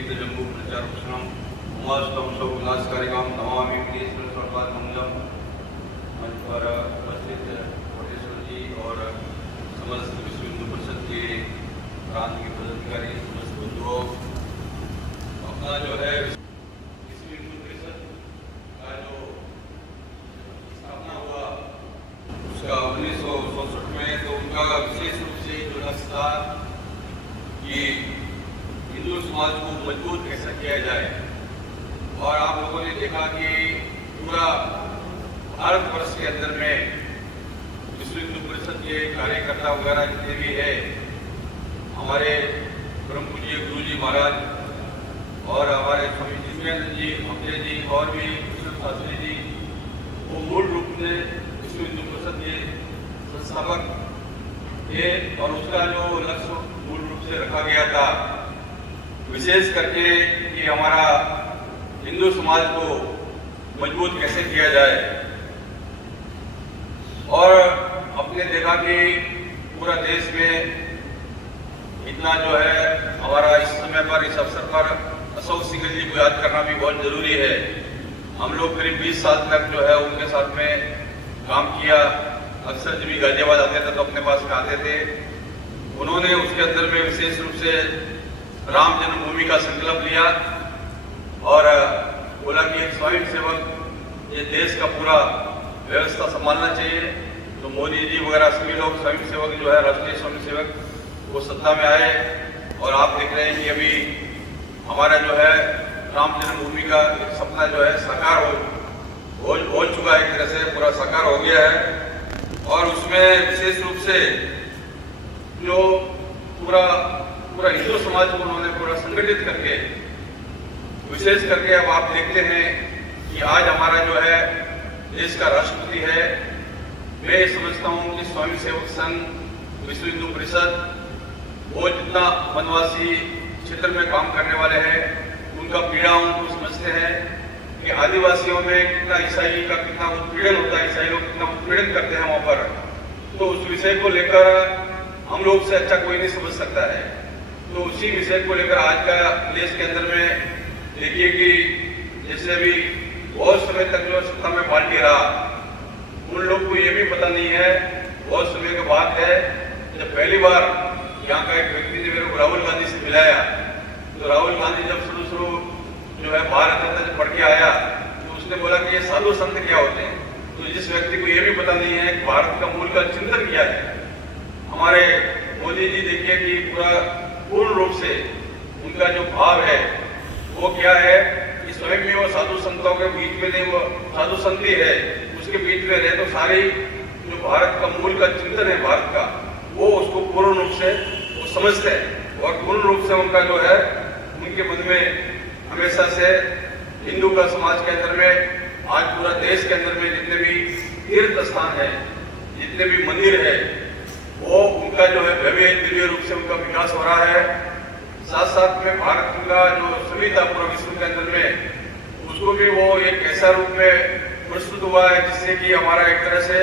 जम्बू प्रचारभूषणम उमाष्टम शोकनाशकारिकाम नमामि विघ्नेश्वर सर्वकार्यमंगलम। मंच पर उपस्थित कोटेश्वर जी और समस्त विश्व हिंदू परिषद के प्रांत के पदाधिकारी, समस्त बंधुओं, अपना जो है विश्व हिंदू परिषद का जो स्थापना हुआ उसका 1964 में, तो उनका विशेष रूप से जो लक्ष्य था कि हिंदू समाज को मजबूत कैसे किया जाए। और आप लोगों ने देखा कि पूरा भारतवर्ष के अंदर में विश्व हिंदू परिषद के कार्यकर्ता वगैरह जितने भी है, हमारे परम पूज्य गुरु जी महाराज और हमारे स्वामी चिन्मयानंद जी, अमते जी और भी कृष्ण शास्त्री जी, वो मूल रूप से विश्व हिंदू परिषद के संस्थापक थे। और उसका जो लक्ष्य मूल रूप से रखा गया था, विशेष करके कि हमारा हिंदू समाज को मजबूत कैसे किया जाए। और आपने देखा कि पूरा देश में इतना जो है हमारा इस समय पर, इस अवसर पर अशोक सिंघल जी को याद करना भी बहुत जरूरी है। हम लोग करीब 20 साल तक जो है उनके साथ में काम किया। अक्सर जब भी गाजियाबाद आते थे तो अपने पास में आते थे। उन्होंने उसके अंदर में विशेष रूप से राम जन्मभूमि का संकल्प लिया और बोला कि एक स्वयं सेवक ये देश का पूरा व्यवस्था संभालना चाहिए। तो मोदी जी वगैरह सभी लोग स्वयं सेवक जो है, राष्ट्रीय स्वयं सेवक, वो सत्ता में आए। और आप देख रहे हैं कि अभी हमारा जो है राम जन्मभूमि का एक सपना जो है साकार हो चुका है, एक तरह से पूरा साकार हो गया है। और उसमें विशेष रूप से जो पूरा हिंदू समाज को उन्होंने पूरा संगठित करके, विशेष करके अब आप देखते हैं कि आज हमारा जो है देश का राष्ट्रपति है। मैं समझता हूँ कि स्वयं सेवक संघ, विश्व हिंदू परिषद, वो जितना वनवासी क्षेत्र में काम करने वाले हैं, उनका पीड़ाओं को समझते हैं कि आदिवासियों में कितना ईसाई का कितना उत्पीड़न होता है, ईसाई लोग कितना उत्पीड़न करते हैं वहाँ पर। तो उस विषय को लेकर हम लोग से अच्छा कोई नहीं समझ सकता है। तो उसी विषय को लेकर आज का देश के अंदर में देखिए कि जैसे अभी बहुत समय तक जो सत्ता में पार्टी रहा, उन लोग को ये भी पता नहीं है, बहुत समय की बात है जब पहली बार यहाँ का एक व्यक्ति ने मेरे को राहुल गांधी से मिलाया। तो राहुल गांधी जब शुरू जो है भारत रत्न जब पढ़ के आया, तो उसने बोला कि ये साधु संत क्या होते हैं। तो जिस व्यक्ति को ये भी पता नहीं है कि भारत का मूल का चिंतन क्या है। हमारे मोदी जी देखिए कि पूर्ण रूप से उनका जो भाव है वो क्या है कि स्वयं में वो साधु संतों के बीच में नहीं, वो साधु संत ही है, उसके बीच में रहे तो सारी जो भारत का मूल का चिंतन है भारत का, वो उसको पूर्ण रूप से वो समझते हैं। और पूर्ण रूप से उनका जो है उनके मन में हमेशा से हिंदू का समाज के अंदर में, आज पूरा देश के अंदर में जितने भी तीर्थ स्थान है, जितने भी मंदिर है, वो उनका जो है भव्य दिव्य रूप से उनका विकास हो रहा है। साथ साथ में भारत का जो सभी था पूरा विश्व के अंदर में, उसको भी वो एक ऐसा रूप में प्रस्तुत हुआ है जिससे कि हमारा एक तरह से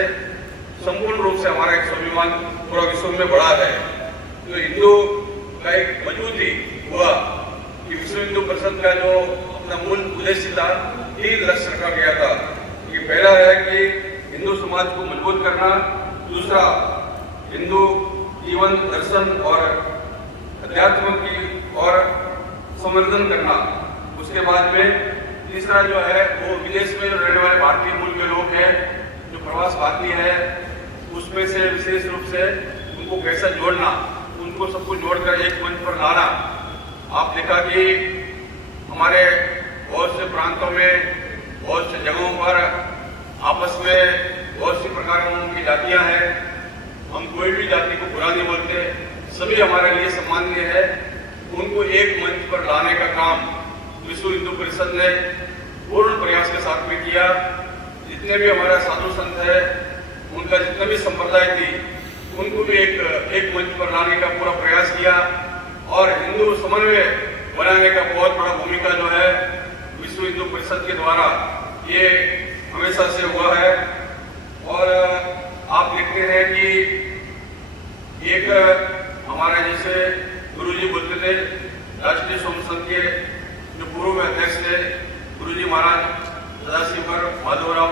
संपूर्ण रूप से हमारा एक स्वाभिमान पूरा विश्व में बढ़ा है। तो हिंदू का एक मजबूती हुआ कि विश्व हिंदू परिषद का जो अपना मूल उद्देश्य था, 3 लक्ष्य रखा गया था कि पहला है कि हिंदू समाज को मजबूत करना, दूसरा हिंदू जीवन दर्शन और अध्यात्म की और संवर्धन करना, उसके बाद में तीसरा जो है वो विदेश में जो रहने वाले भारतीय मूल के लोग हैं, जो प्रवास भारतीय है, उसमें से विशेष रूप से उनको कैसा जोड़ना, उनको सबको जोड़कर एक मंच पर लाना। आप देखा कि हमारे बहुत से प्रांतों में, बहुत से जगहों पर आपस में बहुत सी प्रकारों की जातियां हैं। हम कोई भी जाति को बुरा नहीं बोलते, सभी हमारे लिए सम्माननीय है। उनको एक मंच पर लाने का काम विश्व हिंदू परिषद ने पूर्ण प्रयास के साथ में किया। जितने भी हमारे साधु संत है, उनका जितने भी संप्रदाय थी, उनको भी एक मंच पर लाने का पूरा प्रयास किया। और हिंदू समन्वय बनाने का बहुत बड़ा भूमिका जो है विश्व हिंदू परिषद के द्वारा ये हमेशा से हुआ है। और आप देखते हैं कि एक हमारे जैसे गुरुजी बोलते थे, राष्ट्रीय स्वयं संघ के महाराज, सदाशिवकर माधवराव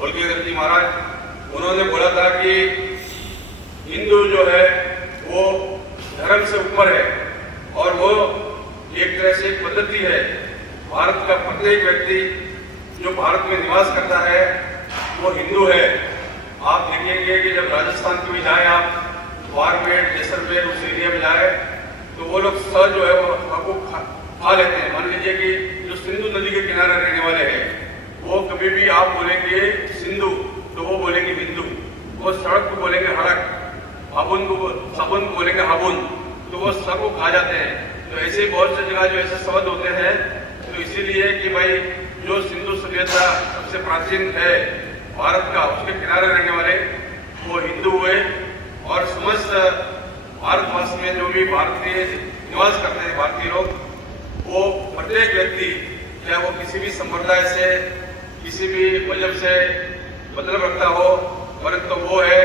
होलकेकर जी महाराज, उन्होंने बोला था कि हिंदू जो है वो धर्म से ऊपर है और वो एक तरह से एक पद्धति है। भारत का प्रत्येक व्यक्ति जो भारत में निवास करता है वो हिंदू है। आप देखेंगे कि जब राजस्थान में जाए, आप बाड़मेर, जैसलमेर उस एरिया में जाए तो वो लोग सर जो है वो आपको खा लेते हैं। मान लीजिए कि जो सिंधु नदी के किनारे रहने वाले हैं वो कभी भी आप बोलेंगे सिंधु तो वो बोलेंगे हिंदू, वो सड़क को बोलेंगे हड़क, साबुन को बोलेंगे हाबुन, तो वो सबको खा जाते हैं। तो ऐसे बहुत सी जगह जो ऐसे शब्द होते हैं, तो इसीलिए कि भाई जो सिंधु सभ्यता सबसे प्राचीन है भारत का, उसके किनारे रहने वाले वो हिंदू हुए और समस्त भारतवर्ष में जो भी भारतीय निवास करते हैं भारतीय लोग, वो प्रत्येक व्यक्ति चाहे वो किसी भी संप्रदाय से, किसी भी मजहब से मतलब रखता हो, परंतु वो है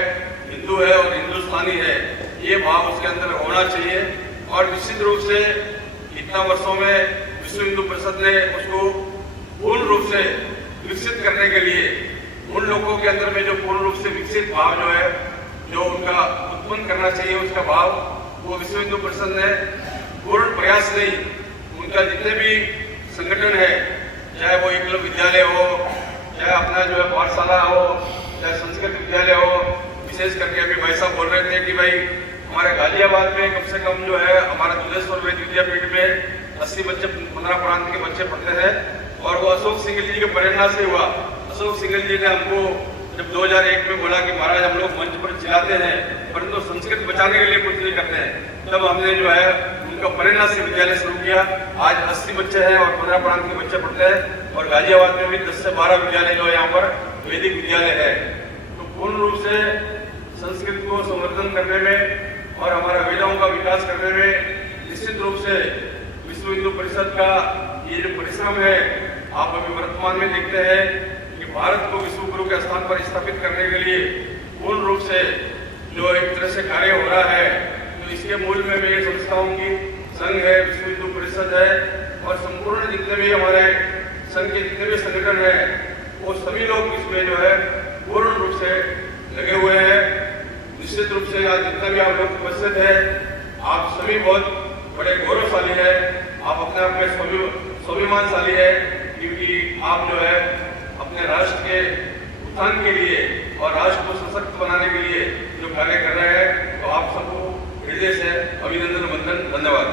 हिंदू है और हिंदुस्तानी है, ये भाव उसके अंदर होना चाहिए। और निश्चित रूप से इतना वर्षों में विश्व हिंदू परिषद ने उसको पूर्ण रूप से विकसित करने के लिए उन लोगों के अंदर में जो पूर्ण रूप से विकसित भाव जो है, जो उनका उत्पन्न करना चाहिए उसका भाव, वो विश्व हिंदू परिषद ने पूर्ण प्रयास नहीं, उनका जितने भी संगठन है, चाहे वो एकलव्य विद्यालय हो, चाहे अपना जो है पाठशाला हो, चाहे संस्कृत विद्यालय हो, विशेष करके अभी भाई साहब बोल रहे थे कि भाई हमारे गाजियाबाद में कम से कम जो है हमारा दुधेश्वर वेद विद्यापीठ में 80 बच्चे 15 प्रांत के बच्चे पढ़ते हैं और वो अशोक सिंघल जी के प्रेरणा से हुआ। अशोक सिंघल जी ने हमको जब 2001 में बोला कि महाराज हम लोग मंच पर चिल्लाते हैं परंतु संस्कृत बचाने के लिए कुछ नहीं करते हैं, तब हमने जो है उनका प्रेरणा से विद्यालय शुरू किया। आज 80 बच्चे हैं और 15 प्रांत के बच्चे पढ़ते हैं और गाजियाबाद में भी 10 से 12 विद्यालय जो है यहाँ पर वैदिक विद्यालय है। तो पूर्ण रूप से संस्कृत को संवर्धन करने में और हमारा वेदाओं का विकास करने में निश्चित रूप से विश्व हिंदू परिषद का ये जो परिश्रम है, आप अभी वर्तमान में देखते हैं कि भारत को विश्व गुरु के स्थान पर स्थापित करने के लिए पूर्ण रूप से जो एक तरह से कार्य हो रहा है। तो इसके मूल में भी संस्थाओं की संघ है, विश्व हिंदू परिषद है और संपूर्ण जितने भी हमारे संघ के जितने भी संगठन है वो सभी लोग इसमें जो है पूर्ण रूप से लगे हुए हैं। निश्चित रूप से आज जितना भी आप लोग उपस्थित है, आप सभी बहुत बड़े गौरवशाली है, आप अपने आप में स्वाभिमानशाली है, क्योंकि आप जो है अपने राष्ट्र के उत्थान के लिए और राष्ट्र को सशक्त बनाने के लिए जो कार्य कर रहे हैं, तो आप सबको हृदय से अभिनंदन, वंदन, धन्यवाद।